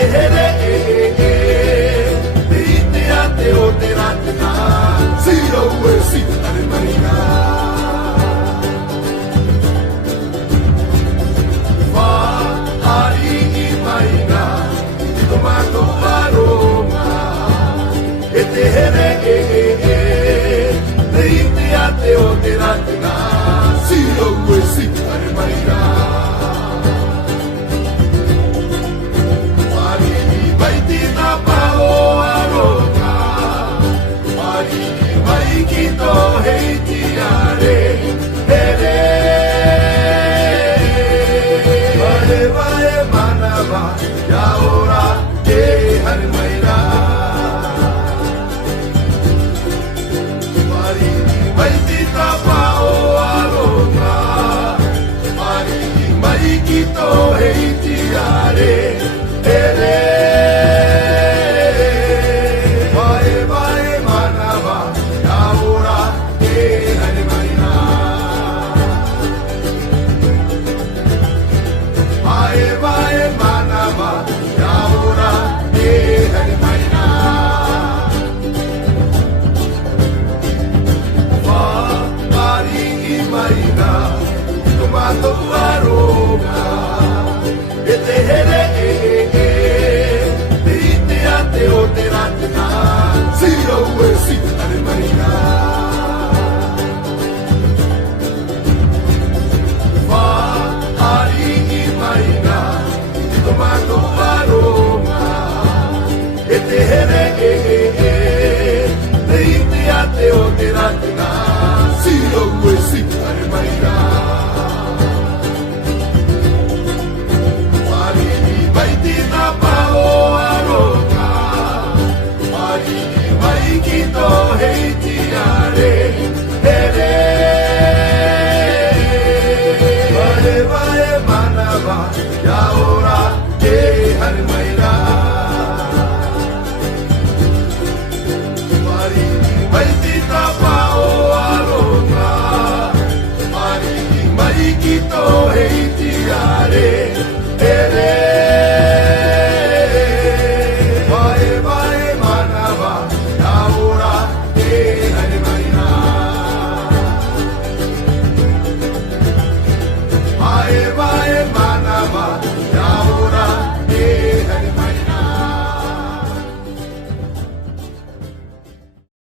te here te ite a te o te ratena si o e si are marina fa ari i maina i tomato aroma e te here te ite a te o te ratena si o e si are marina ya ora te har maira mari mai tita pa o aloka mari mai kito hei tiare ere vai vai manava ya ora te har maira vai vai manava ya ora te har maira va mari i maina tomato aroma e te here te ite a te o te ratena si o e si har maira va mari i maina tomato aroma e te here te ite a te o te ratena